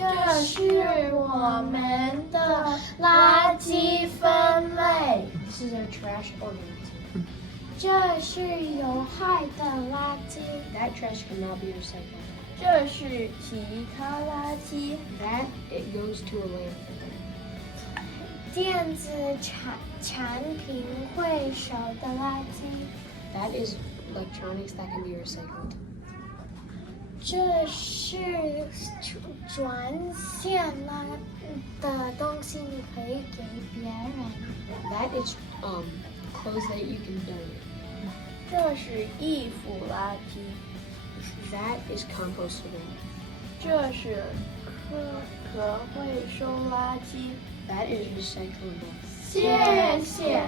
这是我们的垃圾分类。This is our trash organizing. 这是有害的垃圾。That trash cannot be recycled. 这是其他垃圾。That it goes to a landfill. 电子产品会手的垃圾。That is electronics that can be recycled. 这是转线了的东西，你可以给别人。That is clothes that you can donate. 这是衣服垃圾。That is compostable. 这是可回收垃圾。That is recyclable. 谢谢。